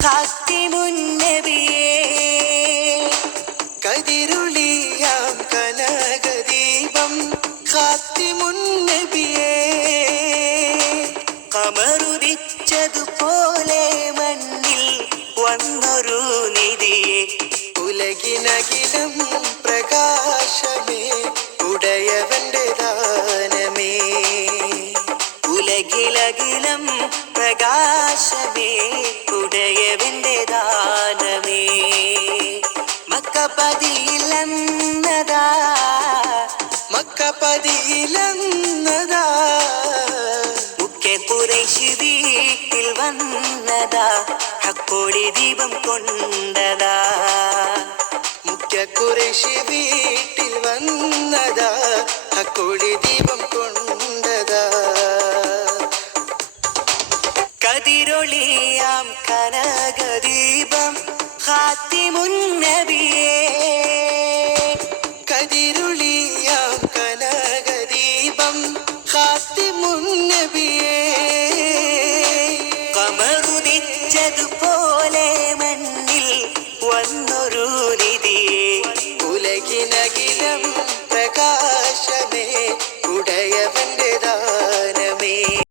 ഖാത്തിമുന്നബിയേ കതിരുളിയാം കനകദീപം ഖാത്തിമുന്നബിയേ കമറുദിച്ചതുപോലെ മണ്ണിൽ വന്നൊരു നിധിയെ ഉലകിനകിലം പ്രകാശമേ ഉടയവന്റെ ദാനമേ ഉലകിലകിലം പ്രകാശമേ ഉടയവന്റെ ദാനമേ മക്കപതിയിലെന്നതാ മക്കപതിയിലെന്നതാ മുഖ്യ ഖുറൈശ് വീട്ടിൽ വന്നതാ ഹക്കോളി ദീപം കൊണ്ടതാ മുഖ്യ ഖുറൈശ് വീട്ടിൽ വന്നതാ ഹക്കോളി ദീപം കൊണ്ടതാ കതിരൊളിയാം കനകദീപം ഖാത്തിമുന്നബിയേ കതിരുളിയാം കനകദീപം ഖാത്തിമുന്നബിയേ കമറുദിച്ചതുപോലെ